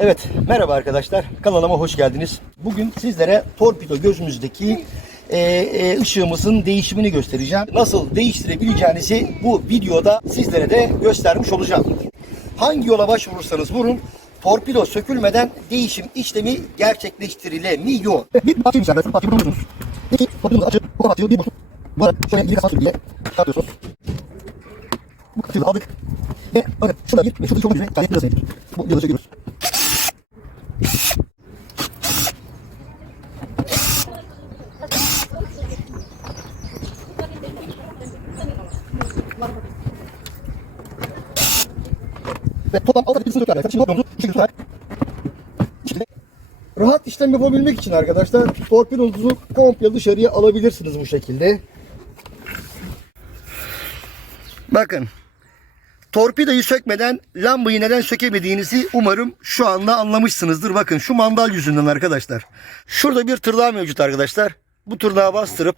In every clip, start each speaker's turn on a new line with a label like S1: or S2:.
S1: Evet, merhaba arkadaşlar. Kanalıma hoş geldiniz. Bugün sizlere torpido gözümüzdeki e, e, ışığımızın değişimini göstereceğim. Nasıl değiştirebileceğinizi bu videoda sizlere de göstermiş olacağım. Hangi yola başvurursanız vurun, torpido sökülmeden değişim işlemi gerçekleştirilemiyor. Bir parçayı içeride, parçayı buluyorsunuz. İki, torpido açıp, bu kapatıyor, bir boşluk. Bu arada şöyle ileri sağ sürgüye çıkartıyorsunuz. Bu kapıyı aldık. Ve bakın şurada bir şurada çok güzel gayet biraz sevdik. Bu yolu söküyoruz. Ve toplam altı adet birisini arkadaşlar. Şimdi toplamımızı bu şekilde tutarak Rahat işlem yapabilmek için arkadaşlar torpidonuzu komple dışarıya alabilirsiniz bu şekilde. Bakın. Torpidoyu sökmeden lambayı neden sökemediğinizi umarım şu anda anlamışsınızdır. Bakın şu mandal yüzünden arkadaşlar. Şurada bir tırnağı mevcut arkadaşlar. Bu tırnağı bastırıp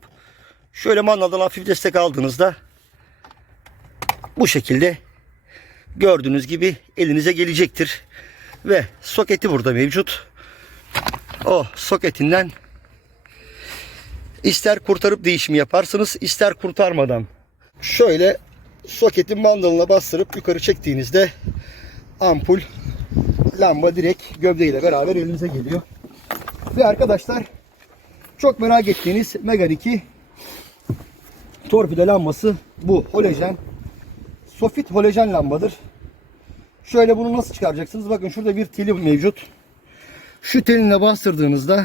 S1: şöyle mandaldan hafif destek aldığınızda bu şekilde gördüğünüz gibi elinize gelecektir. Ve soketi burada mevcut. O soketinden ister kurtarıp değişimi yaparsınız ister kurtarmadan şöyle soketin mandalına bastırıp yukarı çektiğinizde ampul lamba direkt gövdeyle beraber elinize geliyor. Ve arkadaşlar çok merak ettiğiniz Megan 2 torpido lambası bu halojen sofit halojen lambadır. Şöyle bunu nasıl çıkaracaksınız? Bakın şurada bir teli mevcut. Şu telinle bastırdığınızda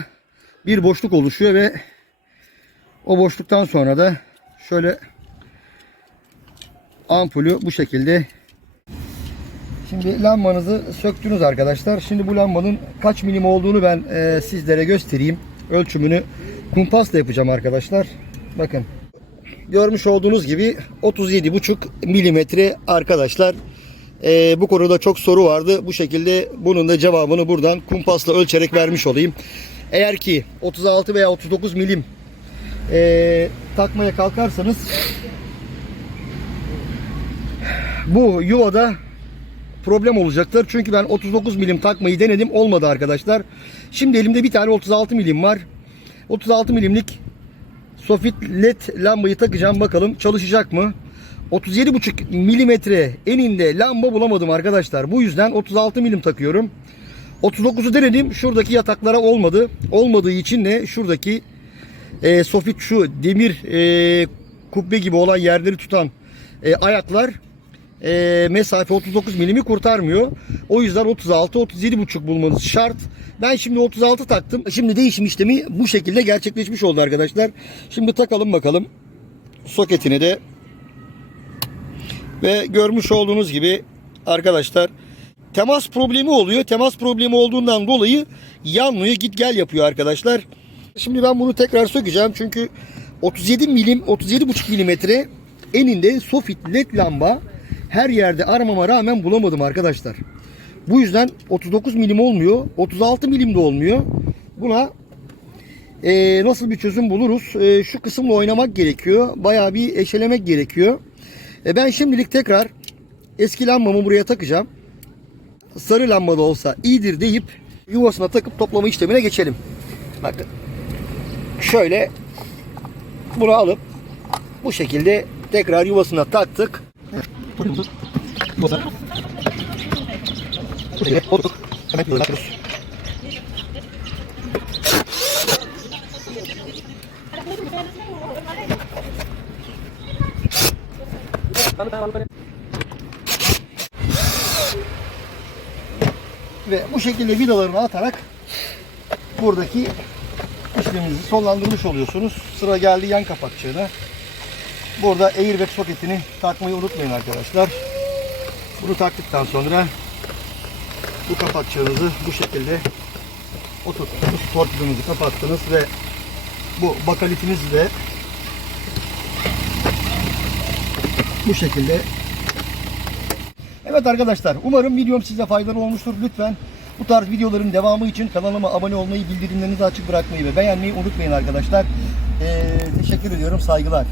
S1: bir boşluk oluşuyor ve o boşluktan sonra da şöyle ampulü bu şekilde Şimdi lambanızı söktünüz arkadaşlar. Şimdi bu lambanın kaç milim olduğunu ben e, sizlere göstereyim. Ölçümünü kumpasla yapacağım arkadaşlar. Bakın. Görmüş olduğunuz gibi 37,5 milimetre arkadaşlar. E, bu konuda çok soru vardı. Bu şekilde bunun da cevabını buradan kumpasla ölçerek vermiş olayım. Eğer ki 36 veya 39 milim e, takmaya kalkarsanız bu yuvada problem olacaktır. Çünkü ben 39 milim takmayı denedim. Olmadı arkadaşlar. Şimdi elimde bir tane 36 milim var. 36 milimlik Sofit led lambayı takacağım. Bakalım çalışacak mı? 37,5 milimetre eninde lamba bulamadım arkadaşlar. Bu yüzden 36 milim takıyorum. 39'u denedim. Şuradaki yataklara olmadı. Olmadığı için de şuradaki e, sofit şu demir e, kubbe gibi olan yerleri tutan e, ayaklar e, mesafe 39 milimi kurtarmıyor. O yüzden 36 37,5 bulmanız şart. Ben şimdi 36 taktım. Şimdi değişim işlemi bu şekilde gerçekleşmiş oldu arkadaşlar. Şimdi takalım bakalım soketini de ve görmüş olduğunuz gibi arkadaşlar temas problemi oluyor. Temas problemi olduğundan dolayı yanmıyor. Git gel yapıyor arkadaşlar. Şimdi ben bunu tekrar sökeceğim. Çünkü 37 milim 37,5 milimetre eninde Sofit led lamba her yerde aramama rağmen bulamadım arkadaşlar. Bu yüzden 39 milim olmuyor. 36 milim de olmuyor. Buna e, nasıl bir çözüm buluruz? E, şu kısımla oynamak gerekiyor. Bayağı bir eşelemek gerekiyor. E, ben şimdilik tekrar eski lambamı buraya takacağım. Sarı lamba da olsa iyidir deyip yuvasına takıp toplama işlemine geçelim. Bakın. Şöyle bunu alıp bu şekilde tekrar yuvasına taktık. Ve bu şekilde vidalarını atarak buradaki işleminizi sonlandırmış oluyorsunuz. Sıra geldi yan kapakçığına. Burada airbag soketini takmayı unutmayın arkadaşlar. Bunu taktıktan sonra bu kapakçığınızı bu şekilde oturttunuz. Torpidonuzu kapattınız ve bu bakalitinizi de bu şekilde Evet arkadaşlar umarım videom size faydalı olmuştur. Lütfen bu tarz videoların devamı için kanalıma abone olmayı, bildirimlerinizi açık bırakmayı ve beğenmeyi unutmayın arkadaşlar. Ee, teşekkür ediyorum. Saygılar.